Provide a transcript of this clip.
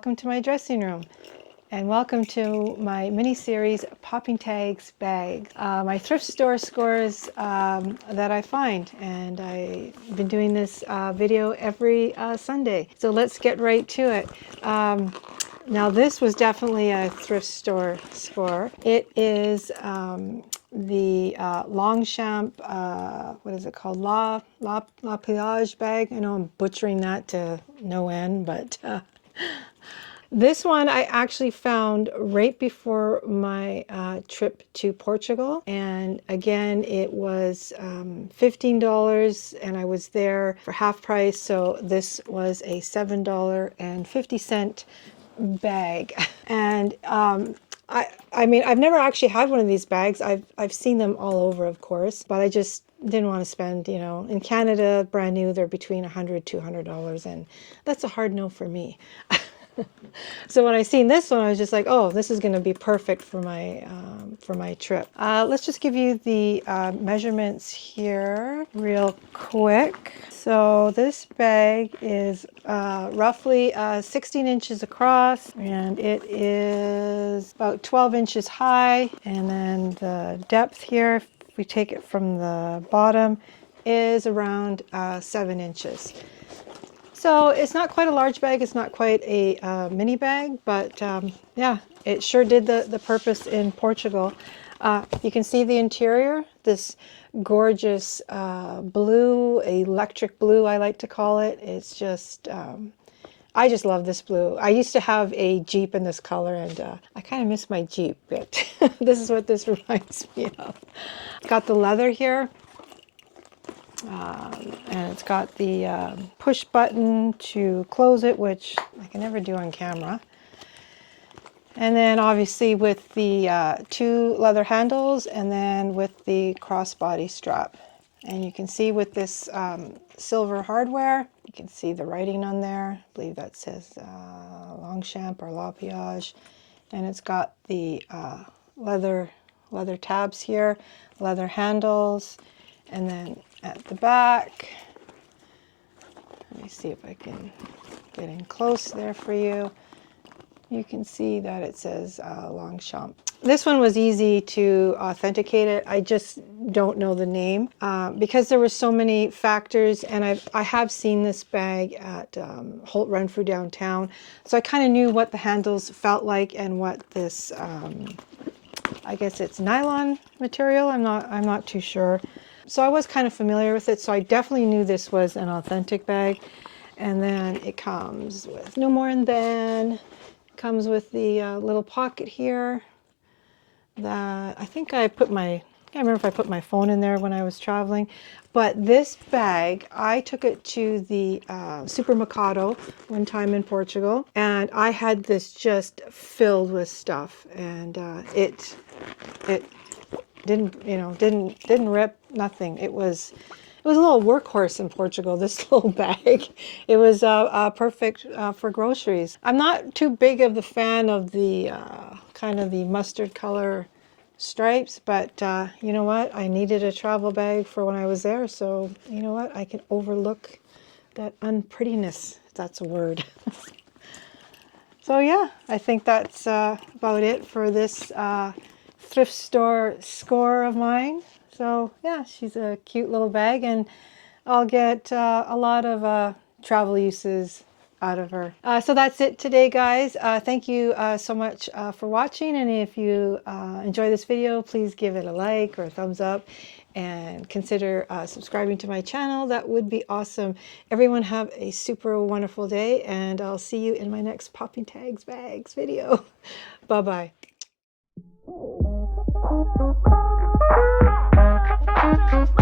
welcome to my dressing room. And welcome to my mini-series, Popping Tags Bags. My thrift store scores that I find. And I've been doing this video every Sunday. So let's get right to it. Now this was definitely a thrift store score. It is the Longchamp, what is it called? Le Pliage bag. I know I'm butchering that to no end, but this one I actually found right before my trip to Portugal. And again, it was $15 and I was there for half price. So this was a $7.50 bag. And I mean, I've never actually had one of these bags. I've seen them all over, of course, but I just didn't want to spend, you know, in Canada, brand new, they're between $100, $200, and that's a hard no for me. So when I seen this one, I was just like, oh, this is going to be perfect for my trip. Let's just give you the measurements here real quick. So this bag is roughly 16 inches across, and it is about 12 inches high. And then the depth here, if we take it from the bottom, is around 7 inches. So it's not quite a large bag, it's not quite a mini bag, but yeah, it sure did the purpose in Portugal. You can see the interior, this gorgeous blue, electric blue I like to call it. It's just, I just love this blue. I used to have a Jeep in this color, and I kind of miss my Jeep, but this is what this reminds me of. Got the leather here. And it's got the push button to close it, which I can never do on camera. And then obviously with the two leather handles, and then with the crossbody strap. And you can see with this silver hardware, you can see the writing on there. I believe that says Longchamp or Le Pliage. And it's got the leather tabs here, leather handles, and then at the back, let me see if I can get in close there for you. You can see that it says Longchamp. This one was easy to authenticate it. I just don't know the name because there were so many factors, and I have seen this bag at Holt Renfrew downtown, so I kind of knew what the handles felt like and what this I guess it's nylon material. I'm not too sure. So I was kind of familiar with it, so I definitely knew this was an authentic bag. And then it comes with no more than, comes with the little pocket here that I think I can't remember if I put my phone in there when I was traveling. But this bag, I took it to the supermercado one time in Portugal, and I had this just filled with stuff, and it didn't rip, nothing. It was a little workhorse in Portugal, this little bag. It was perfect for groceries. I'm not too big of the fan of the kind of the mustard color stripes, but you know what? I needed a travel bag for when I was there, so you know what? I can overlook that unprettiness, if that's a word. So yeah, I think that's about it for this thrift store score of mine. So yeah, she's a cute little bag, and I'll get a lot of travel uses out of her. So that's it today, guys. Thank you so much for watching, and if you enjoy this video, please give it a like or a thumbs up, and consider subscribing to my channel. That would be awesome. Everyone have a super wonderful day, and I'll see you in my next Popping Tags Bags video. Bye-bye. Thank you.